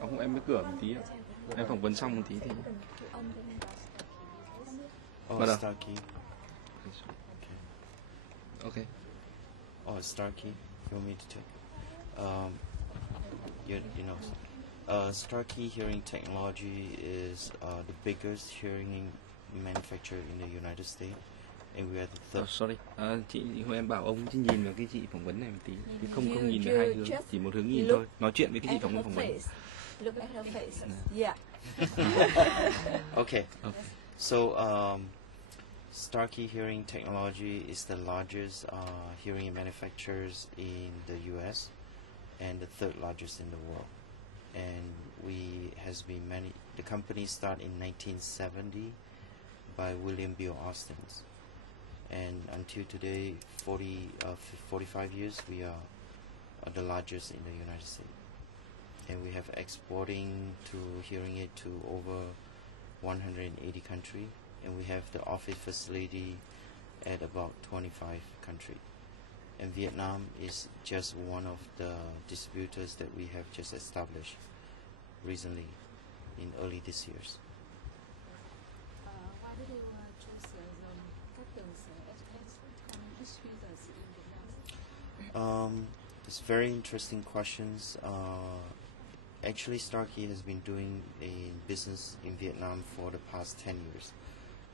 Ông em mới cửa một tí ạ. Em phỏng vấn xong một tí thì. Starkey. Okay. Starkey. You want me to take? Starkey Hearing Technology is the biggest hearing manufacturer in the United States, and we are the third. Sorry, chị Huy em bảo ông chỉ nhìn vào cái chị phỏng vấn này một tí, chứ không nhìn vào hai hướng, chỉ một hướng nhìn thôi. Nói chuyện với cái chị phỏng vấn. Look at her face. Yeah. Okay. So, Starkey Hearing Technology is the largest hearing manufacturers in the U.S. and the third largest in the world. And the company started in 1970 by William B. Austin. And until today, 45 years, we are the largest in the United States. And we have exporting to hearing aid to over 180 countries. And we have the office facility at about 25 countries. And Vietnam is just one of the distributors that we have just established recently in early this years. Why did you choose Captain's distributors in Vietnam? It's very interesting questions. Actually, Starkey has been doing a business in Vietnam for the past 10 years.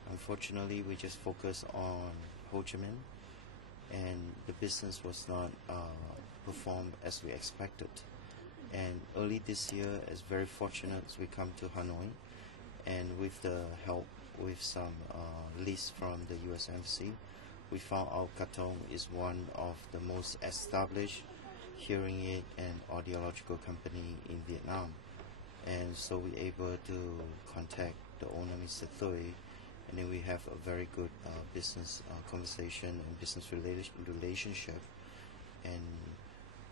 Unfortunately, we just focus on Ho Chi Minh, and the business was not performed as we expected. And early this year, it's very fortunate we come to Hanoi, and with the help with some leads from the U.S. Embassy, we found out Katong is one of the most established hearing aid and audiological company in Vietnam. And so we able to contact the owner, Mr. Thuy, and then we have a very good business conversation and business relationship, and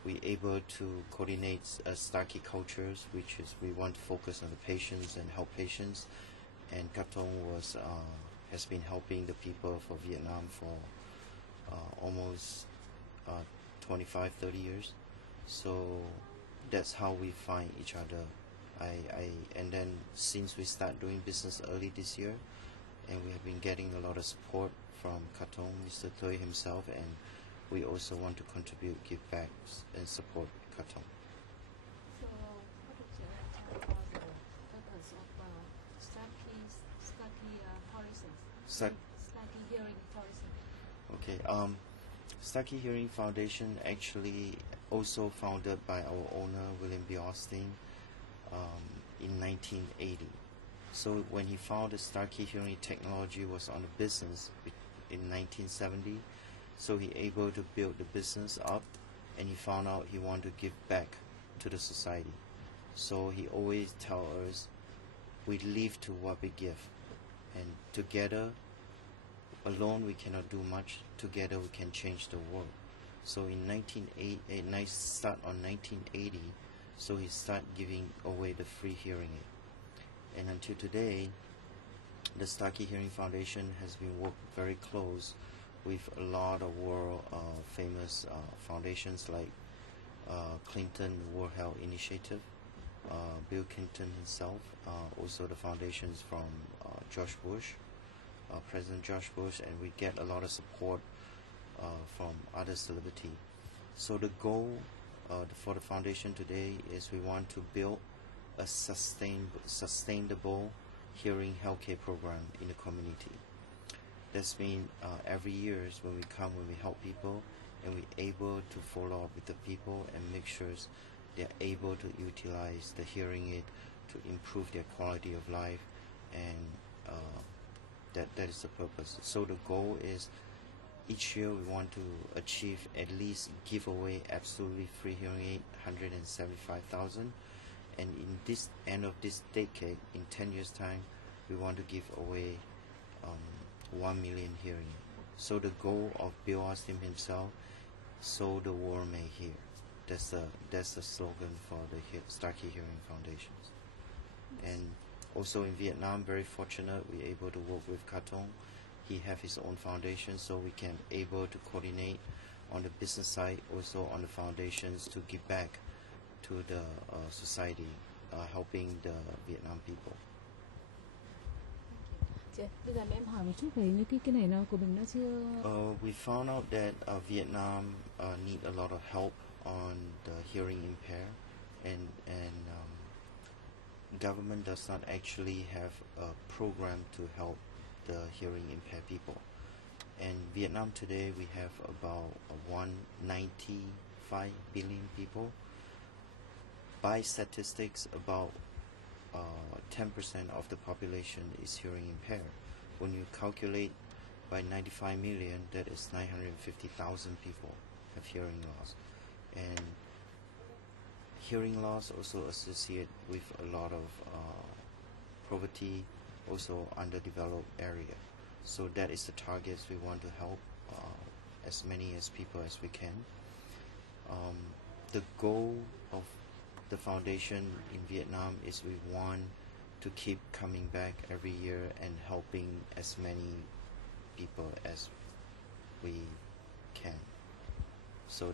we able to coordinate Starkey cultures, which is we want to focus on the patients and help patients, and Katong has been helping the people for Vietnam for almost 25-30 years. So that's how we find each other. And then since we start doing business early this year, and we have been getting a lot of support from Katong, Mr. Thuy himself, and we also want to contribute, give back, and support Katong. So, what would you tell about the purpose of Starkey tourism? Starkey Hearing Tourism. Okay. Starkey Hearing Foundation actually also founded by our owner William B. Austin in 1980. So when he founded Starkey Hearing Technology was on a business in 1970, so he able to build the business up, and he found out he wanted to give back to the society. So he always tell us, we live to what we give, and together, alone we cannot do much, together we can change the world. So in 1980, so he started giving away the free hearing aid. And until today, the Starkey Hearing Foundation has been working very close with a lot of world famous foundations like Clinton World Health Initiative, Bill Clinton himself, also the foundations from George Bush, President George Bush, and we get a lot of support from other celebrities. So the goal for the foundation today is we want to build a sustainable hearing healthcare program in the community. That's mean every year when we help people, and we're able to follow up with the people and make sure they're able to utilize the hearing aid to improve their quality of life, and that is the purpose. So the goal is each year we want to achieve at least give away absolutely free hearing aid 175,000, and in this end of this decade, in 10 years time, we want to give away 1 million hearing aid. So the goal of Bill Austin himself, so the world may hear. That's the slogan for the Starkey Hearing Foundations. And also in Vietnam, very fortunate we're able to work with Katong. He have his own foundation, so we can able to coordinate on the business side, also on the foundations to give back to the society, helping the Vietnam people. Bây giờ em hỏi một chút về những cái này nó của mình nó chưa. We found out that Vietnam need a lot of help on the hearing impaired, and government does not actually have a program to help the hearing impaired people. And Vietnam today we have about 195 billion people. By statistics, about 10% of the population is hearing impaired. When you calculate by 95 million, that is 950,000 people have hearing loss. And hearing loss also associated with a lot of poverty, also underdeveloped area. So that is the targets we want to help as many as people as we can. The goal of the foundation in Vietnam is we want to keep coming back every year and helping as many people as we can. So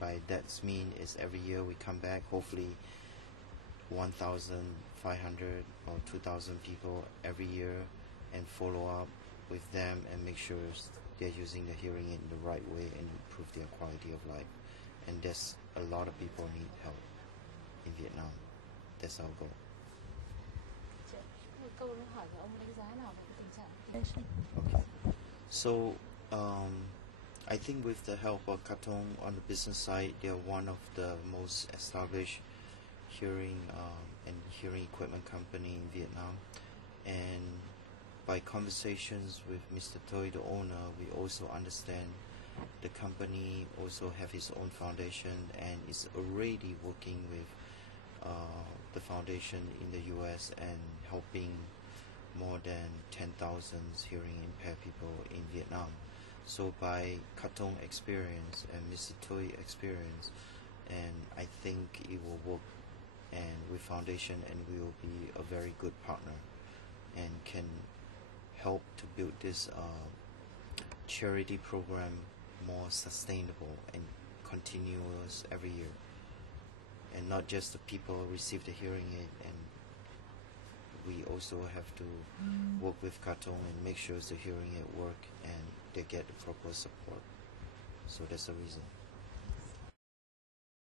by that mean is every year we come back, hopefully 1,500 or 2,000 people every year, and follow up with them and make sure they're using the hearing aid in the right way and improve their quality of life. And there's a lot of people need help in Vietnam. That's our goal. Okay. So I think with the help of Katong on the business side, they are one of the most established hearing and hearing equipment company in Vietnam. And by conversations with Mr. Toi, the owner, we also understand the company also have its own foundation and is already working with the foundation in the US and helping more than 10,000 hearing impaired people in Vietnam. So by Katong experience and Mr. Toi experience, and I think it will work and with foundation, and we will be a very good partner and can help to build this charity program more sustainable and continuous every year. And not just the people receive the hearing aid, and we also have to work with Katong and make sure the hearing aid work and they get the proper support. So that's the reason.